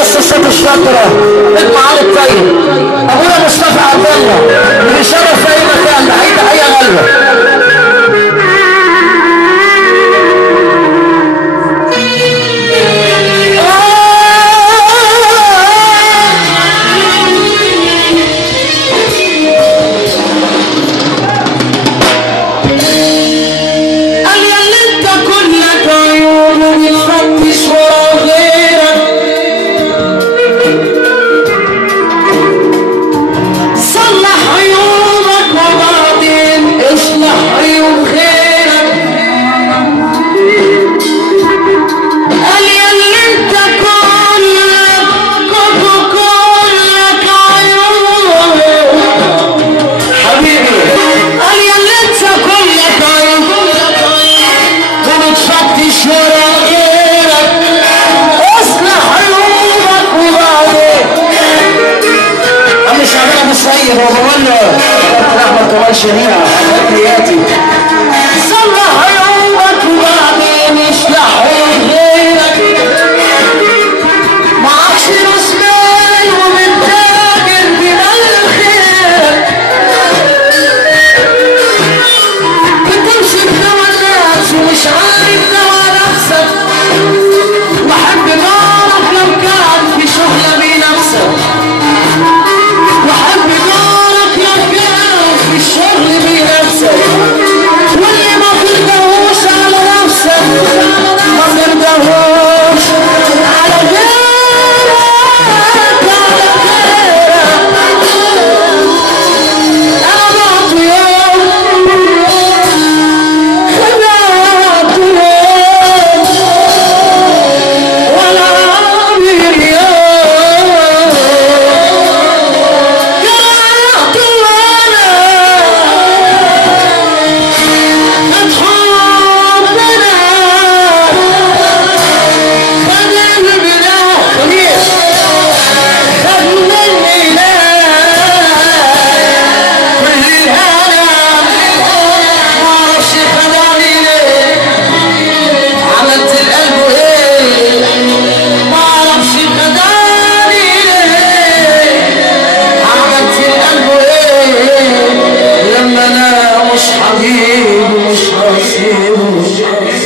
بس الست الشاطرة المعالي الطيب ابونا مصطفى عبد الله اللي شرف في اي مكان تحية غالية. شنيعة حياتي صلح عيوبك وبعدين اشلح غيرك معكش راس مال ومتاجر بمال خيرك بتمشي بهوى الناس ومش عارف نوى نفسك وحب نارك لو كان في شغلة بنفسك وحب نارك لو كان في الشغل بنفسك واللي ما ترضاهوش على نفسك ما ترضاهوش على غيرك على غيرك انا ضعت يوم خدعت يوم ولا عامل يوم جرعت وانا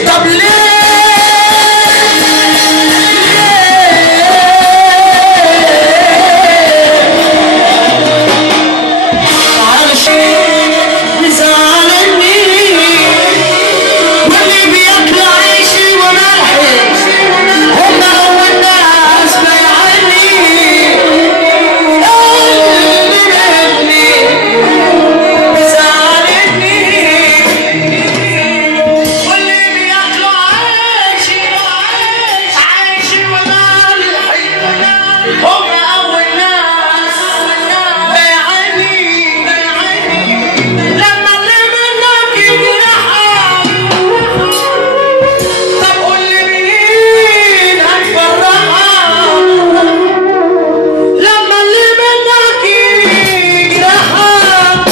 طب ليه معرفش مزعلني واللي بياكل عيشي وملحي هم اول ناس بيعني اللي بيبني مزعلني واللي بياكلوا عيشي وملحي هم اول ناس بيعني لما اللي منك يجرحك طب قول لي مين هيفرحك لما اللي منك يجرحك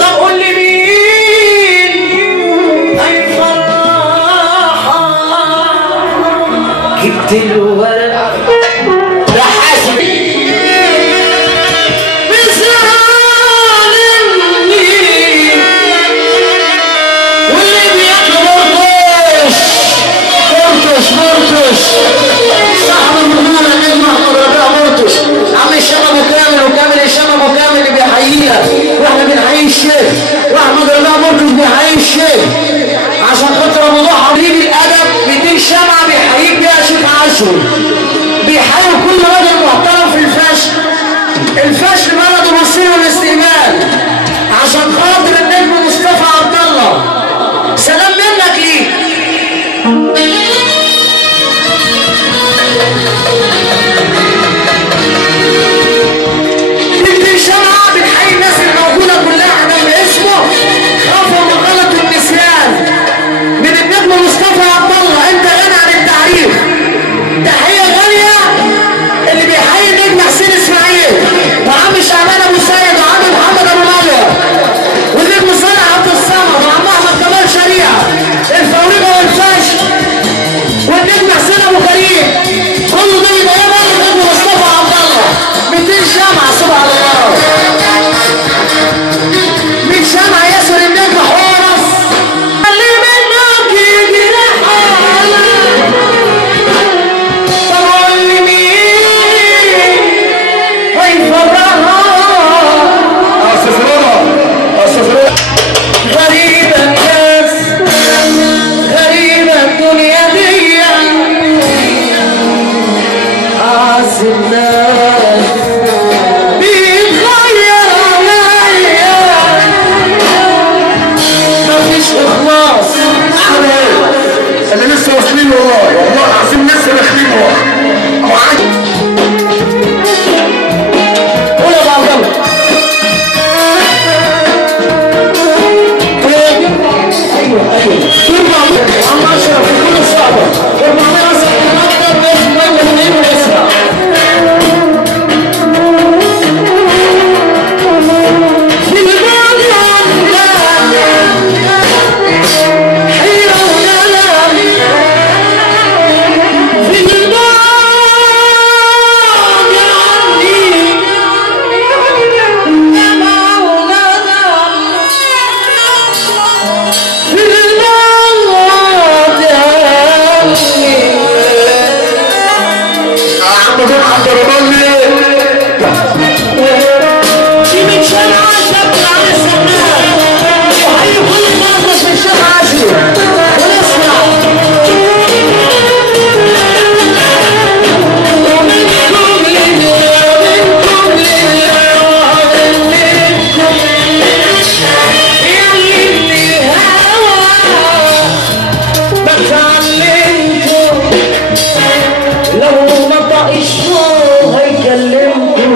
طب قول لي مين هيفرحك جبت له ورقه راح حاسبي بيزعلني واللي بياكل مرطش صاحب المهمه نجم احمد ربيع مرطش عم الشام ابو كامل وكامل الشام ابو كامل اللي بيحيينا واحنا بنحيي الشيخ واحمد ربيع مرطش بيحيي الشيخ عشان خاطر ابو ضحى حبيب الادب بيدين شمعه بيحييك بيها شيخ عاشور بيحيوا كل راجل محترم في الفشل بلده مصير والاستقبال عشان خاطر النجم مصطفى عبد الله سلام منك ليك بنتين شمعة بنحيي الناس الموجودة كلها عدم اسمه خافوا من غلط النسيان من النجم مصطفى عبد الله انت غني عن التعريف تحية الناس بيتغير عليا مفيش اخلاص. اللي لسه واصلين ورايا والله العظيم لسه داخلين ورايا قول يا ابو عبد الله. ايوه تربع عم اشرف في كل الصعبه 400 اصلا اكتر ناس ميه من هنا واسمع. في البعد حيره ونلام في البعد عني عبد الرملي في من شارع عاشر بن علي السمان وحي كل الناس في الشارع عاشر ونسمع ومن كل يلي الهوى بتعلمكم لو نطق الشوق هيكلمكم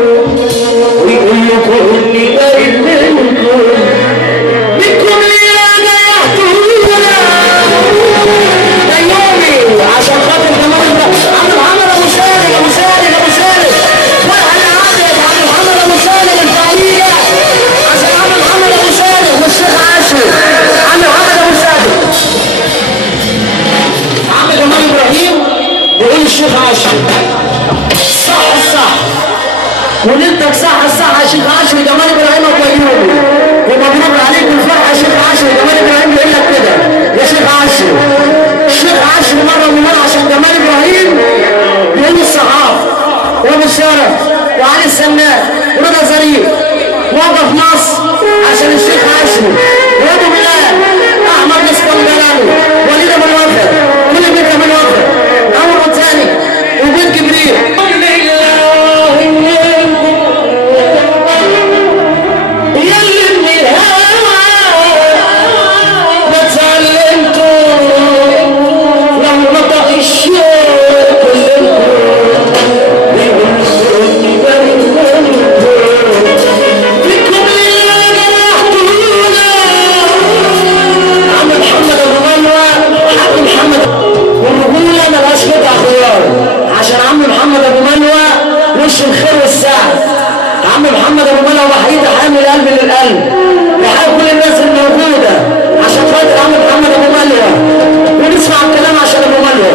ويقول لكم اني قريب منكم يا جيحتونا ده يومي عشان خاطر كمان عم محمد ابو سالم فرحه العافيه عم محمد ابو سالم الفعاليه عشان عم محمد ابو سالم والشيخ عاشر عم محمد ابو سالم عم جمال ابراهيم بيقول الشيخ عاشر صح ونلتك صح يا شيخ عاشر جمال ابراهيم ابو ايوب ومبروك عليك الفرحه يا شيخ عاشر جمال ابراهيم بيقول لك كده يا شيخ عاشر. الشيخ عاشر مره عشان جمال ابراهيم بيقول الصحافه وابو الشرف وعلي السنان ورضا ظريف موقف مصر عشان الشيخ عاشر وابو بلال احمد الاسكندراني وليد ابو الوفا كل بيت ابو الوفا اول وثاني وبيت جبريل يلي من الهوى بتعلمكم لو نطق الشوق كلكم بيقولوا اني بريء منكم اللي جرحتونا. عم محمد ابو ملوى حق محمد والرجوله ملهاش قطع خيار عشان عم محمد ابو ملوى وش الخير والسعد. عم محمد ابو ملوى وحيد حامل القلب للقلب وحاب كل الناس الموجوده عشان خاطر عم محمد ابو ملوى ونسمع الكلام عشان ابو ملوى.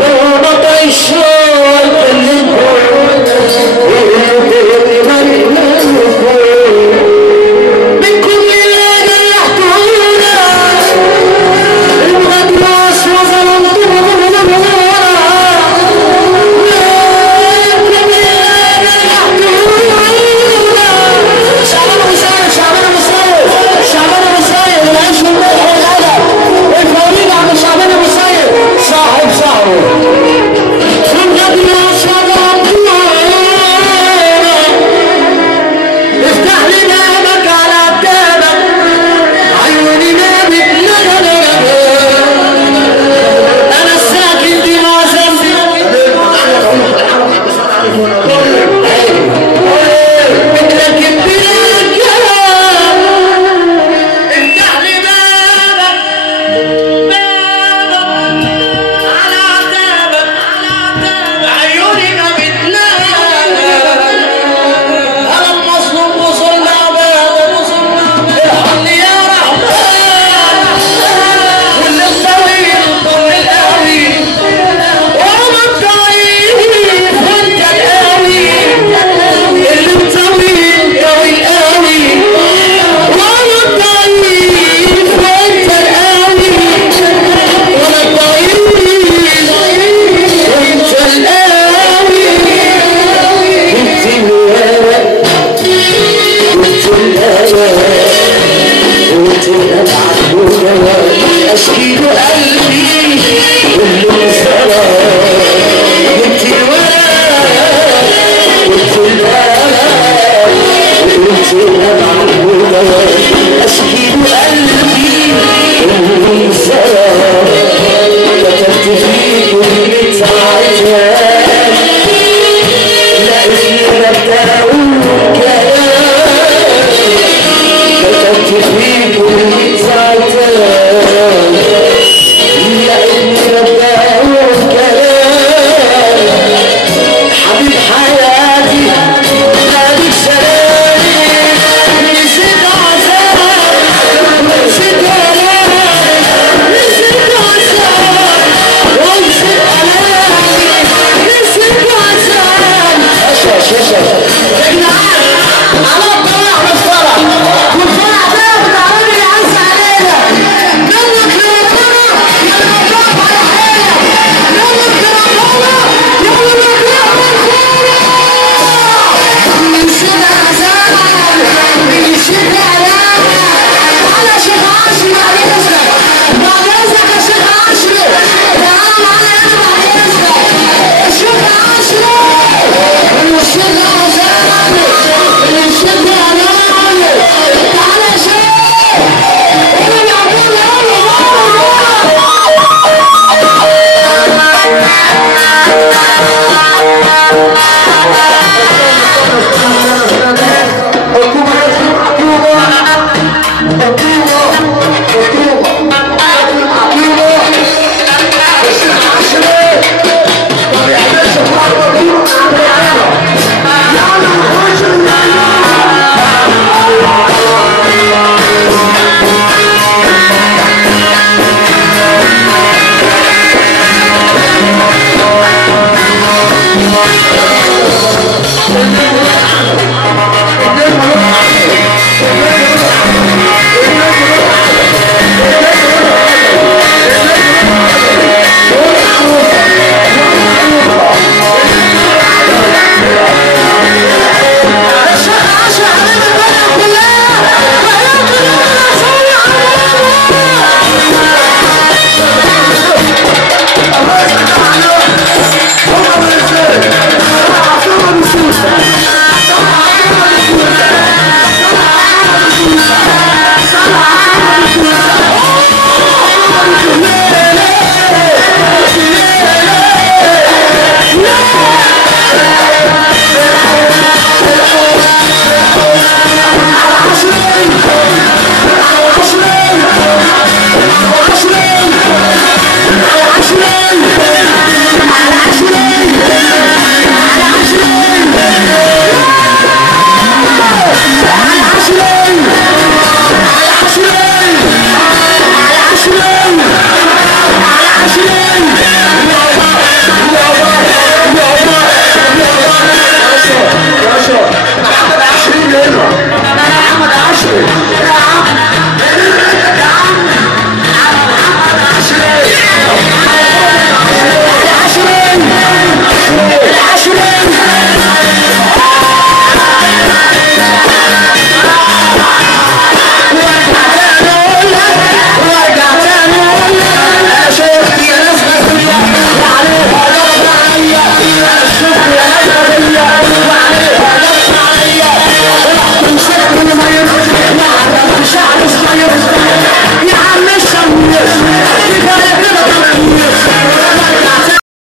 لو نطق الشوق كلمكم منكم اللي جرحتونا المغداس وظلمتونا شعبان ابو سيد العيش والملح والادب الفريق عم شعبان ابو سيد فيك ويتعتل يا ابني رباه الكلام حبيب حياتي ناديك سلامي نسيت عذاب ونسيت آلام نسيت عذاب ونسيت آلام نسيت عذاب اشهد يا جدعان على الطلاق والفرح والفرح ده بتعرفي يعز علينا منك لربنا يا المطلوب على حالك منك لربنا يا المطلوب نسيت عذاب نسيت آلام على شيخ عاشر بعد اذنك بعد اذنك يا شيخ عاشر تعال معايا انا بعد اذنك الشيخ عاشر نسيت عذاب نسيت آلام تعال يا شيخ قول يا عبد الله